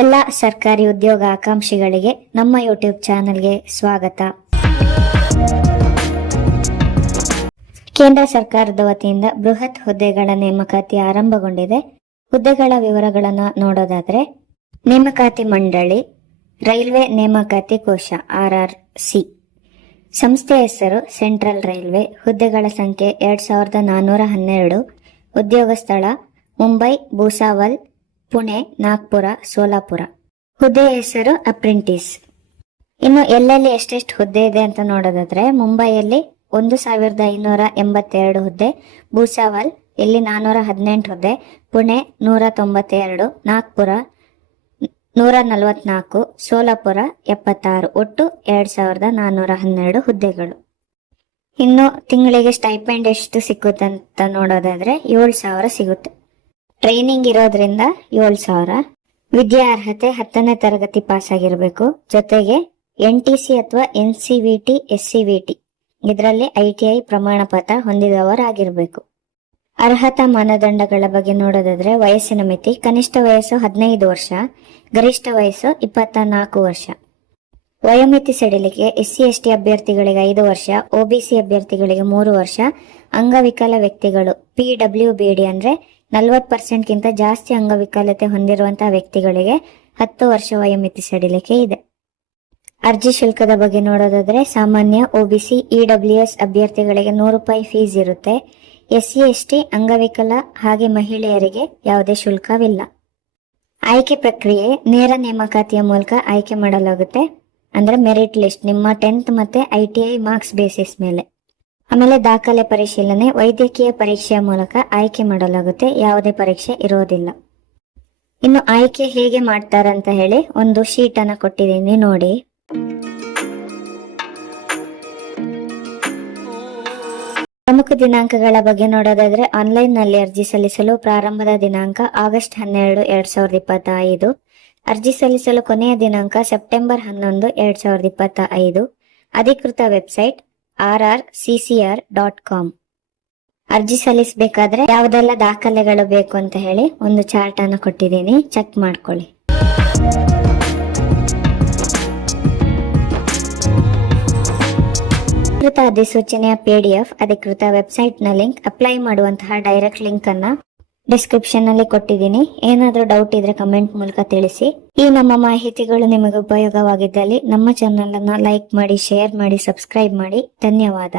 ಎಲ್ಲ ಸರ್ಕಾರಿ ಉದ್ಯೋಗ ಆಕಾಂಕ್ಷಿಗಳಿಗೆ ನಮ್ಮ ಯೂಟ್ಯೂಬ್ ಚಾನೆಲ್ಗೆ ಸ್ವಾಗತ. ಕೇಂದ್ರ ಸರ್ಕಾರದ ವತಿಯಿಂದ ಬೃಹತ್ ಹುದ್ದೆಗಳ ನೇಮಕಾತಿ ಆರಂಭಗೊಂಡಿದೆ. ಹುದ್ದೆಗಳ ವಿವರಗಳನ್ನು ನೋಡೋದಾದ್ರೆ, ನೇಮಕಾತಿ ಮಂಡಳಿ, ರೈಲ್ವೆ ನೇಮಕಾತಿ ಕೋಶ RRC, ಸಂಸ್ಥೆ ಹೆಸರು ಸೆಂಟ್ರಲ್ ರೈಲ್ವೆ, ಹುದ್ದೆಗಳ ಸಂಖ್ಯೆ 2412, ಉದ್ಯೋಗ ಸ್ಥಳ ಮುಂಬೈ, ಭೂಸಾವಲ್, ಪುಣೆ, ನಾಗ್ಪುರ, ಸೋಲಾಪುರ. ಹುದ್ದೆ ಹೆಸರು ಅಪ್ರೆಂಟಿಸ್. ಇನ್ನು ಎಲ್ಲೆಲ್ಲಿ ಎಷ್ಟೆಷ್ಟು ಹುದ್ದೆ ಇದೆ ಅಂತ ನೋಡೋದಾದ್ರೆ, ಮುಂಬೈಯಲ್ಲಿ 1582 ಹುದ್ದೆ, ಭೂಸಾವಲ್ ಇಲ್ಲಿ 418 ಹುದ್ದೆ, ಪುಣೆ 192, ನಾಗ್ಪುರ 144, ಸೋಲಾಪುರ 76, ಒಟ್ಟು 2412 ಹುದ್ದೆಗಳು. ಇನ್ನು ತಿಂಗಳಿಗೆ ಸ್ಟೈಪೆಂಡ್ ಎಷ್ಟು ಸಿಕ್ಕುತ್ತಂತ ನೋಡೋದಾದ್ರೆ 7000 ಸಿಗುತ್ತೆ. ಟ್ರೈನಿಂಗ್ ಇರೋದ್ರಿಂದ 7000. ವಿದ್ಯಾರ್ಹತೆ 10ನೇ ತರಗತಿ ಪಾಸ್ ಆಗಿರಬೇಕು. ಜೊತೆಗೆ NTC ಅಥವಾ NCVT, SCVT ಇದರಲ್ಲಿ ITI ಪ್ರಮಾಣ ಪತ್ರ ಹೊಂದಿದವರಾಗಿರ್ಬೇಕು. ಅರ್ಹತಾ ಮಾನದಂಡಗಳ ಬಗ್ಗೆ ನೋಡೋದಾದ್ರೆ, ವಯಸ್ಸಿನ ಮಿತಿ ಕನಿಷ್ಠ ವಯಸ್ಸು 15 ವರ್ಷ, ಗರಿಷ್ಠ ವಯಸ್ಸು 24 ವರ್ಷ. ವಯೋಮಿತಿ ಸಡಿಲಿಕೆ SC/ST ಅಭ್ಯರ್ಥಿಗಳಿಗೆ 5 ವರ್ಷ, OBC ಅಭ್ಯರ್ಥಿಗಳಿಗೆ 3 ವರ್ಷ, ಅಂಗವಿಕಲ ವ್ಯಕ್ತಿಗಳು PWBD ಅಂದ್ರೆ 40% ಜಾಸ್ತಿ ಅಂಗವಿಕಲತೆ ಹೊಂದಿರುವಂತಹ ವ್ಯಕ್ತಿಗಳಿಗೆ 10 ವರ್ಷ ವಯೋಮಿತಿ ಸಡಿಲಿಕೆ ಇದೆ. ಅರ್ಜಿ ಶುಲ್ಕದ ಬಗ್ಗೆ ನೋಡೋದಾದ್ರೆ, ಸಾಮಾನ್ಯ OBC EWS ಅಭ್ಯರ್ಥಿಗಳಿಗೆ 100 ರೂಪಾಯಿ ಫೀಸ್ ಇರುತ್ತೆ. SC/ST ಅಂಗವಿಕಲ ಹಾಗೆ ಮಹಿಳೆಯರಿಗೆ ಯಾವುದೇ ಶುಲ್ಕವಿಲ್ಲ. ಆಯ್ಕೆ ಪ್ರಕ್ರಿಯೆ ನೇರ ನೇಮಕಾತಿಯ ಮೂಲಕ ಆಯ್ಕೆ ಮಾಡಲಾಗುತ್ತೆ. ಅಂದ್ರೆ ಮೆರಿಟ್ ಲಿಸ್ಟ್ ನಿಮ್ಮ 10th ಮತ್ತೆ ITI ಮಾರ್ಕ್ಸ್ ಬೇಸಿಸ್ ಮೇಲೆ. ಆಮೇಲೆ ದಾಖಲೆ ಪರಿಶೀಲನೆ, ವೈದ್ಯಕೀಯ ಪರೀಕ್ಷೆಯ ಮೂಲಕ ಆಯ್ಕೆ ಮಾಡಲಾಗುತ್ತೆ. ಯಾವುದೇ ಪರೀಕ್ಷೆ ಇರೋದಿಲ್ಲ. ಇನ್ನು ಆಯ್ಕೆ ಹೇಗೆ ಮಾಡ್ತಾರಂತ ಹೇಳಿ ಒಂದು ಶೀಟ್ ಅನ್ನ ಕೊಟ್ಟಿದ್ದೀನಿ ನೋಡಿ. ಪ್ರಮುಖ ದಿನಾಂಕಗಳ ಬಗ್ಗೆ ನೋಡೋದಾದ್ರೆ, ಆನ್ಲೈನ್ ನಲ್ಲಿ ಅರ್ಜಿ ಸಲ್ಲಿಸಲು ಪ್ರಾರಂಭದ ದಿನಾಂಕ ಆಗಸ್ಟ್ 12, 2025. ಅರ್ಜಿ ಸಲ್ಲಿಸಲು ಕೊನೆಯ ದಿನಾಂಕ ಸೆಪ್ಟೆಂಬರ್ 11, 2025. ಅಧಿಕೃತ ವೆಬ್ಸೈಟ್ rrccr.com. ಅರ್ಜಿ ಸಲ್ಲಿಸಬೇಕಾದ್ರೆ ಯಾವುದೆಲ್ಲ ದಾಖಲೆಗಳು ಬೇಕು ಅಂತ ಹೇಳಿ ಒಂದು ಚಾರ್ಟ್ ಅನ್ನು ಕೊಟ್ಟಿದ್ದೀನಿ, ಚೆಕ್ ಮಾಡ್ಕೊಳ್ಳಿ. ಅಧಿಕೃತ ಅಧಿಸೂಚನೆಯ PDF, ಅಧಿಕೃತ ವೆಬ್ಸೈಟ್ ನ ಲಿಂಕ್, ಅಪ್ಲೈ ಮಾಡುವಂತಹ ಡೈರೆಕ್ಟ್ ಲಿಂಕ್ ಅನ್ನ ಡಿಸ್ಕ್ರಿಪ್ಷನ್ ನಲ್ಲಿ ಕೊಟ್ಟಿದ್ದೀನಿ. ಏನಾದ್ರೂ ಡೌಟ್ ಇದ್ರೆ ಕಮೆಂಟ್ ಮೂಲಕ ತಿಳಿಸಿ. ಈ ನಮ್ಮ ಮಾಹಿತಿಗಳು ನಿಮಗೆ ಉಪಯೋಗವಾಗಿದ್ದಲ್ಲಿ ನಮ್ಮ ಚಾನೆಲ್ ಅನ್ನ ಲೈಕ್ ಮಾಡಿ, ಶೇರ್ ಮಾಡಿ, ಸಬ್ಸ್ಕ್ರೈಬ್ ಮಾಡಿ. ಧನ್ಯವಾದ.